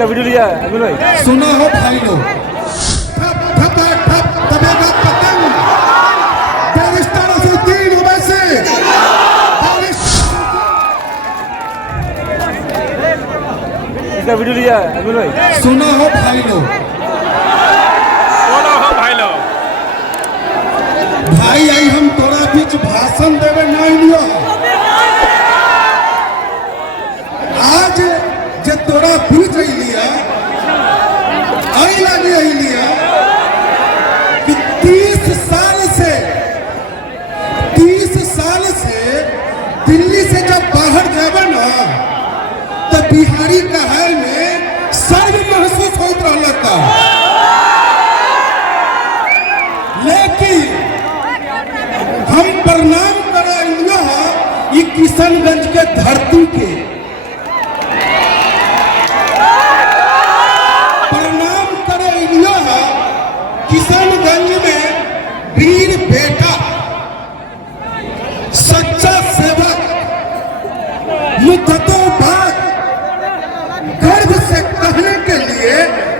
इसका वीडियो लिया है अमिल भाई। सुना हो भाई लोग, ठप ठप ठप दबेगा पतंग, बैरिस्टर असदुद्दीन ओवैसी, इसका वीडियो लिया है अमिल भाई। सुना हो भाई लोग, भाई आई हम तोरा बीच भाषण देवे नहीं लियो। आज जे तोरा बीच आई लिया आई लगे आई लिया कि 30 साल से दिल्ली से जब बाहर जावे ना तो बिहारी का है में सर्व महसूस होता रहता, लेकिन हम प्रणाम करेंगे ये किशनगंज के धरती के, प्रणाम करेंगे किशनगंज में वीर बेटा सच्चा सेवक मुद्दतों बाद गर्व से कहने के लिए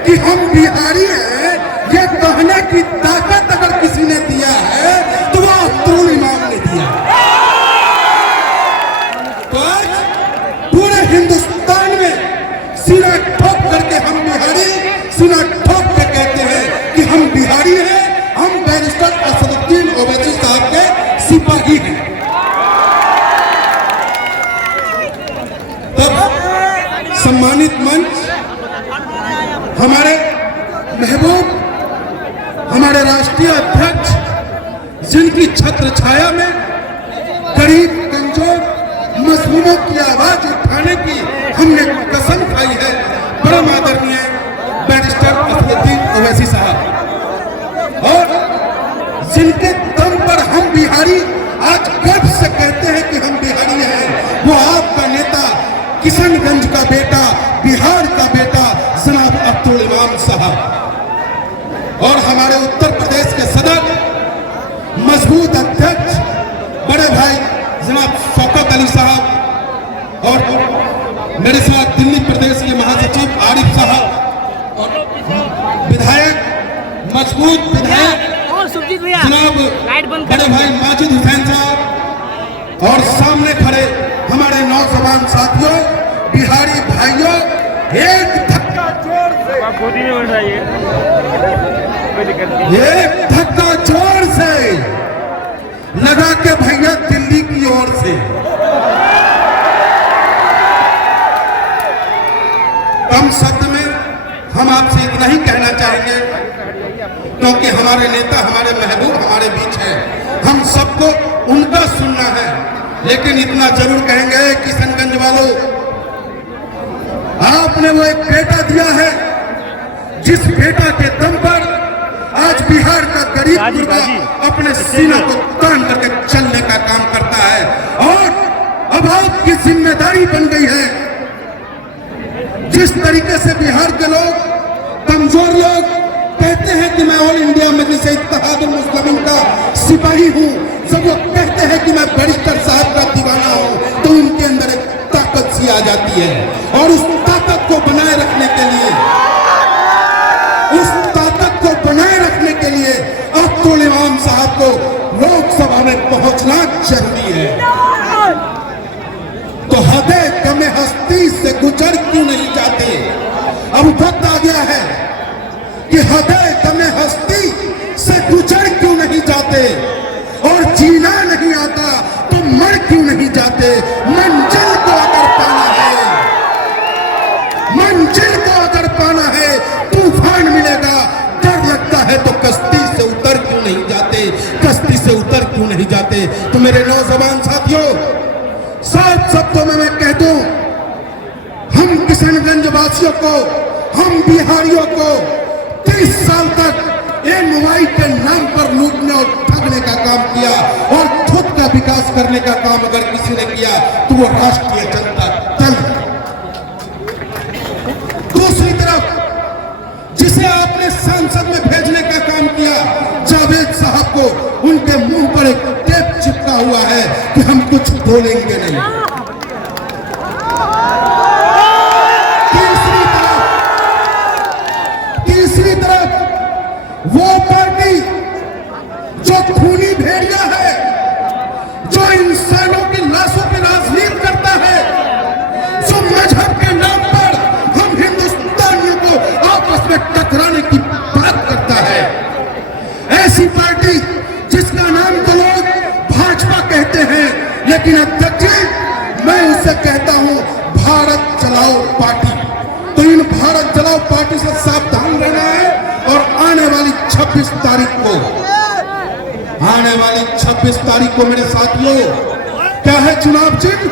कि हम बिहारी हैं, ये कहने की ताकत अगर किसी ने दिया है तो वो अब्दुल इमाम ने दिया। तो आज पूरे हिंदुस्तान में सिरा ठोक करके हम बिहारी सिरा ठोक के कहते हैं कि हम बिहारी हैं, हम बैरिस्टर असदुद्दीन ओवैसी साहब के सिपाही हैं। तब सम्मानित मंच हमारे महबूब हमारे राष्ट्रीय अध्यक्ष जिनकी छत्र छाया में गरीब कमजोर मजलूमों की आवाज उठाने की हमने कसम खाई है, परम आदरणीय बैरिस्टर असदुद्दीन ओवैसी साहब, और जिनके दम पर हम बिहारी आज गर्व से कहते हैं कि हम बिहारी हैं, वो आपका नेता किशनगंज का बेटा बिहार का बेटा जनाब अब्दुल इमाम साहब, और हमारे उत्तर प्रदेश के सदर मजबूत अध्यक्ष बड़े भाई जनाब शौकत अली साहब, और मेरे साथ दिल्ली प्रदेश के महासचिव आरिफ साहब, और विधायक मजबूत विधायक जनाब बड़े भाई माजिद हुसैन साहब, और सामने खड़े हमारे नौजवान साथियों बिहारी भाइयों, एक धक्का जोर से एक धक्का जोर से लगा के भैया दिल्ली की ओर से। कम शब्द में हम आपसे इतना ही कहना चाहेंगे, क्योंकि हमारे नेता हमारे महबूब हमारे बीच है, हम सबको उनका सुनना है, लेकिन इतना जरूर कहेंगे किशनगंज वालों, आपने वो एक बेटा दिया है जिस बेटा के दम पर आज बिहार का गरीब मुर्गा अपने सीने को तान करके चलने का काम करता है, और अब आपकी जिम्मेदारी बन गई है। जिस तरीके से बिहार के लोग कमजोर लोग कहते हैं कि मैं ऑल इंडिया मजलिस इत्तेहादुल मुस्लिमीन का सिपाही हूं, जब वो कहते हैं कि मैं बैरिस्टर साहब का दीवाना हूं, तो उनके अंदर एक ताकत सी आ जाती है, और उस ताकत को बनाए रखने के लिए अब्दुल इमाम साहब को लोकसभा में पहुंचना जरूरी है। तो हदे कमे हस्ती से गुजर क्यों नहीं जाते? अब वक्त आ गया है कि हदे कमे हस्ती से गुजर क्यों नहीं जाते, और जीना नहीं आता तो मर क्यों नहीं जाते? मंजिल को अगर पाना है, मंजिल को अगर पाना है, तूफान मिलेगा, डर लगता है तो कश्ती से उतर क्यों नहीं जाते? कश्ती से उतर क्यों नहीं जाते? तो मेरे नौजवान साथियों, साथ शब्दों में मैं कह दूं, हम किशनगंज वासियों को, हम बिहारियों को 30 साल तक एमवाई के नाम पर लूटने और ठगने का काम किया, और खुद का विकास करने का काम अगर किसी ने किया तो वो राष्ट्रीय जनता दल। दूसरी तरफ जिसे आपने संसद में भेजने का काम किया, जावेद साहब को, उनके मुंह पर एक टेप चिपका हुआ है कि हम कुछ बोलेंगे नहीं। तीसरी तरफ चुनाव पार्टी से सावधान रहना है। और आने वाली 26 तारीख को मेरे साथियों क्या है चुनाव चिन्ह?